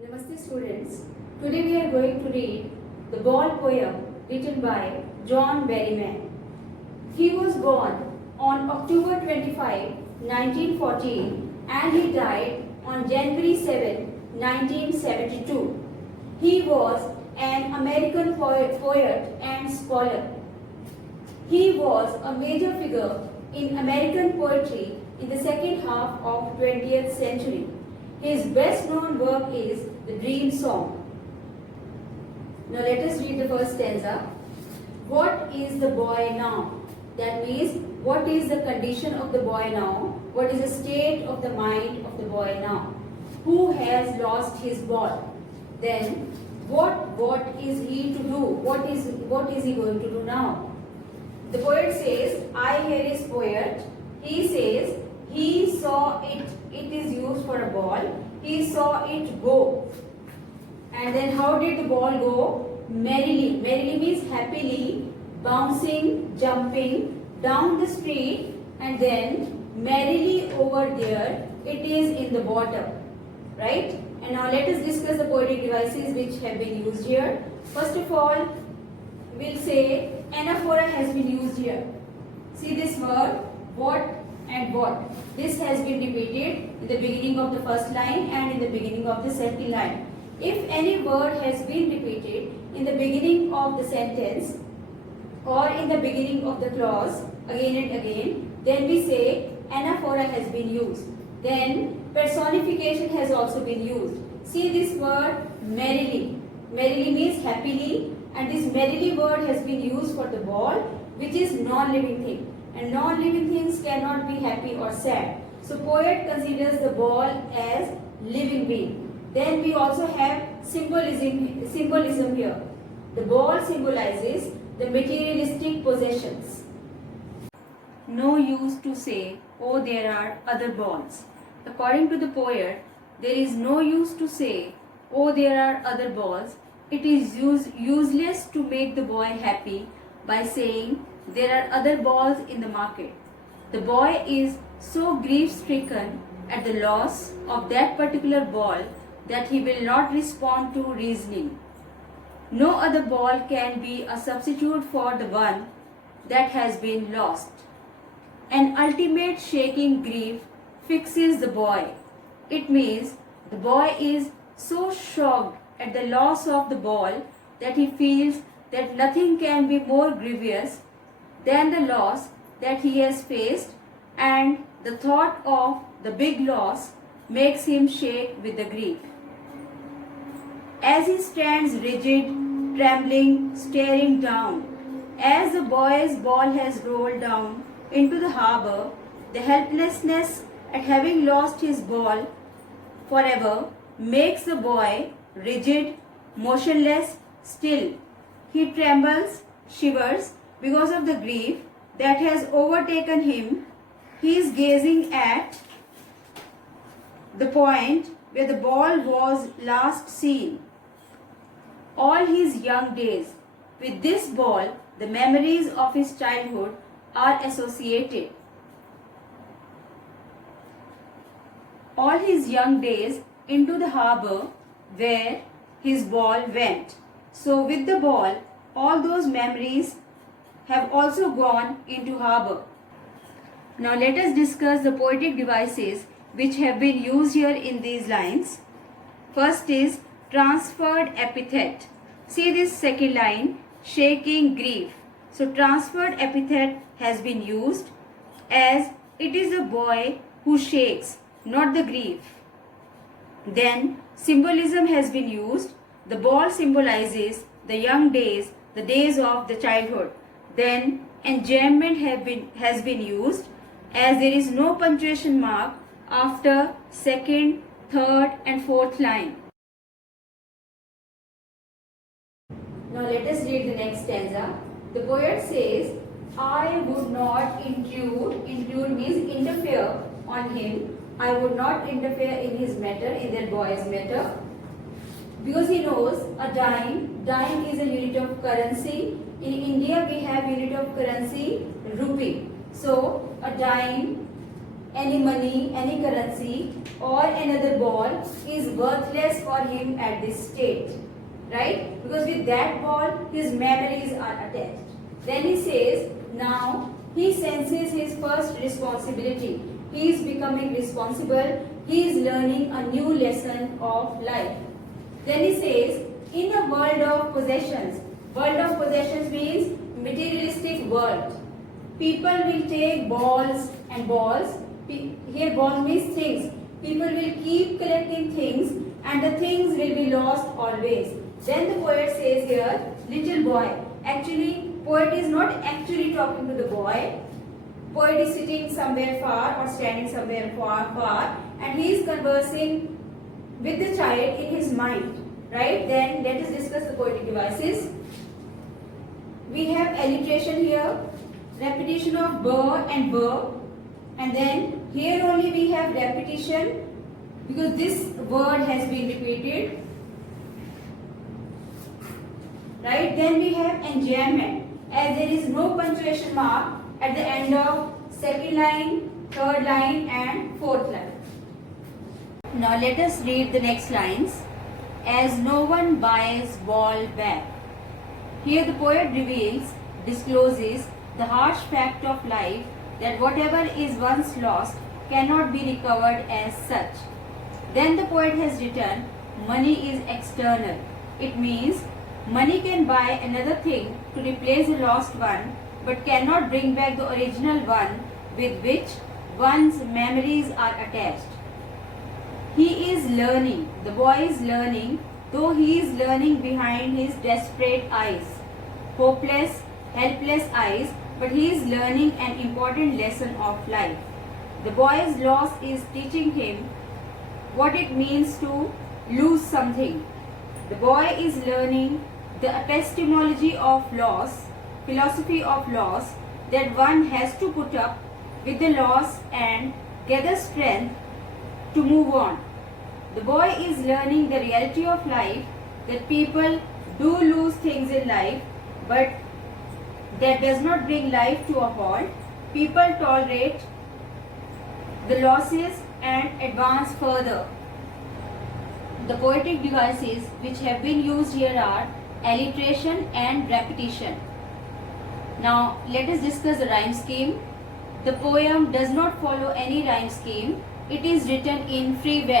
Namaste students. Today we are going to read the Ball poem written by John Berryman. He was born on October 25, 1914 and he died on January 7, 1972. He was an American poet and scholar. He was a major figure in American poetry in the second half of 20th century. His best known work is the Dream Song. Now let us read the first stanza. What is the boy now? That means, what is the condition of the boy now? What is the state of the mind of the boy now? Who has lost his ball? Then, what is he to do? What is he going to do now? The poet says, I hear his poet. He says, he saw it. It is used for a ball. He saw it go. And then how did the ball go? Merrily. Merrily means happily, bouncing, jumping down the street, and then merrily over there it is in the water. Right? And now let us discuss the poetic devices which have been used here. First of all, we'll say anaphora has been used here. See this word, what and what. This has been repeated in the beginning of the first line and in the beginning of the second line. If any word has been repeated in the beginning of the sentence or in the beginning of the clause again and again, then we say anaphora has been used. Then personification has also been used. See this word merrily. Merrily means happily, and this merrily word has been used for the ball, which is non-living thing. And non-living things cannot be happy or sad. So poet considers the ball as living being. Then we also have symbolism here. The ball symbolizes the materialistic possessions. No use to say, oh, there are other balls. According to the poet, there is no use to say, oh, there are other balls. It is useless to make the boy happy by saying, there are other balls in the market. The boy is so grief-stricken at the loss of that particular ball that he will not respond to reasoning. No other ball can be a substitute for the one that has been lost. An ultimate shaking grief fixes the boy. It means the boy is so shocked at the loss of the ball that he feels that nothing can be more grievous than the loss that he has faced, and the thought of the big loss makes him shake with the grief. As he stands rigid, trembling, staring down, as the boy's ball has rolled down into the harbor, the helplessness at having lost his ball forever makes the boy rigid, motionless, still. He trembles, shivers, because of the grief that has overtaken him. He is gazing at the point where the ball was last seen. All his young days with this ball, the memories of his childhood are associated. All his young days into the harbor where his ball went. So with the ball, all those memories have also gone into harbor. Now let us discuss the poetic devices which have been used here in these lines. First is transferred epithet. See this second line, shaking grief. So transferred epithet has been used as it is the boy who shakes, not the grief. Then symbolism has been used. The ball symbolizes the young days, the days of the childhood. Then enjambment has been used as there is no punctuation mark after second, third and fourth line. Now let us read the next stanza. The poet says, I would not intrude means interfere on him. I would not interfere in his matter, in their boy's matter. Because he knows a dime is a unit of currency. In India we have unit of currency rupee. So a dime any money, any currency or another ball is worthless for him at this stage. Right? Because with that ball his memories are attached. Then he says, now he senses his first responsibility. He is becoming responsible. He is learning a new lesson of life. Then he says, in a world of possessions means materialistic world. People will take balls and balls. Here balls means things. People will keep collecting things and the things will be lost always. Then the poet says here, little boy. Actually, poet is not actually talking to the boy. Poet is sitting somewhere far or standing somewhere far and he is conversing with the child in his mind. Right? Then let us discuss the poetic devices. We have alliteration here, repetition of ber and ver, and then here only we have repetition because this word has been repeated. Right? Then we have enjambment, as there is no punctuation mark at the end of second line, third line and fourth line. Now let us read the next lines. As no one buys ball back. Here the poet discloses the harsh fact of life that whatever is once lost cannot be recovered as such. Then the poet has written, money is external. It means money can buy another thing to replace a lost one but cannot bring back the original one with which one's memories are attached. He is learning, the boy is learning, though he is learning behind his desperate eyes, hopeless, helpless eyes, but he is learning an important lesson of life. The boy's loss is teaching him what it means to lose something. The boy is learning the epistemology of loss, philosophy of loss, that one has to put up with the loss and gather strength to move on. The boy is learning the reality of life, that people do lose things in life, but that does not bring life to a halt. People tolerate the losses and advance further. The poetic devices which have been used here are alliteration and repetition. Now let us discuss the rhyme scheme. The poem does not follow any rhyme scheme. It is written in free verse.